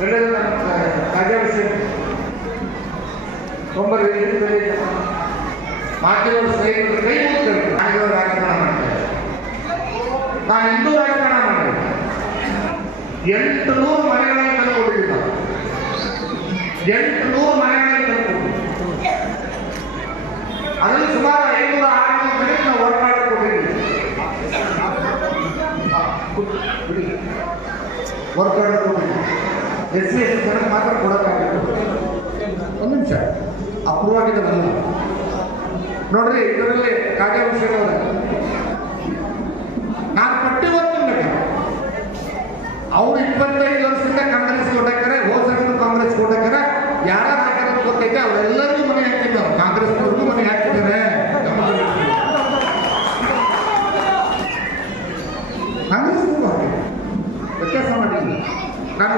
ಎರಡನೇ ನಮ್ಮ ರಾಜ್ಯಾಭಿಷೇಕ ತೊಂಬತ್ತು ಇರುತ್ತದೆ ಮಾಧ್ಯಮದ ಸ್ನೇಹಿತರು ಕೈ ಮುಗಿದ್ರು ನಾನಿರೋ ರಾಜಕಾರಣ ಮಾಡ್ತಾರೆ ನಾನು ಹಿಂದೂ ರಾಜಕಾರಣ ಮಾಡಿದೆ ಎಂಟು ನೂರು ಮನೆಗಳನ್ನು ತಂದುಕೊಟ್ಟಿದ್ದೆ ನಾವು ಎಂಟು ನೂರು ಮನೆಗಳನ್ನು ತಂದುಕೊಟ್ಟಿದ್ದೆ ಅದರಲ್ಲಿ ಸುಮಾರು ಐನೂರ ಆರುನೂರು ಜನಕ್ಕೆ ನಾವು ವರ್ಕ್ ಮಾಡಕ್ಕೆ ಕೊಟ್ಟಿದ್ದೀವಿ ವರ್ಕ್ ಮಾಡಕ್ಕೆ ಕೊಟ್ಟಿದ್ದೀವಿ ಎಸ್ ಎಸ್ ಮಾತ್ರ ಕೊಡೋಕ್ಕಾಗಿತ್ತು ಒಂದು ನಿಮಿಷ. ಅಪೂರ್ವಾಗಿದೆ ನನ್ನ ನೋಡ್ರಿ, ಇದರಲ್ಲಿ ಕಾರ್ಯಾಭಿಷೇಕವರ ನಾನು ಪಟ್ಟಿ ಒಂದು ಅವ್ರು ಇಪ್ಪತ್ತೈದು ವರ್ಷದಿಂದ ಕಾಂಗ್ರೆಸ್ ಕೊಟ್ಟಾರೆ ಹೋದ ಕಾಂಗ್ರೆಸ್ ಕೊಟ್ಟಾರೆ ಯಾರ ಹಾಕಿರೋದು ಗೊತ್ತೈತೆ? ಅವರೆಲ್ಲರಿಗೂ ಮನೆ ಹಾಕಿದ್ರು. ಕಾಂಗ್ರೆಸ್ ಅವ್ರಿಗೂ ಮನೆ ಹಾಕಿದ್ದಾರೆ. ಕಾಂಗ್ರೆಸ್ ವ್ಯತ್ಯಾಸ ಮಾಡಿಲ್ಲ ನಾನು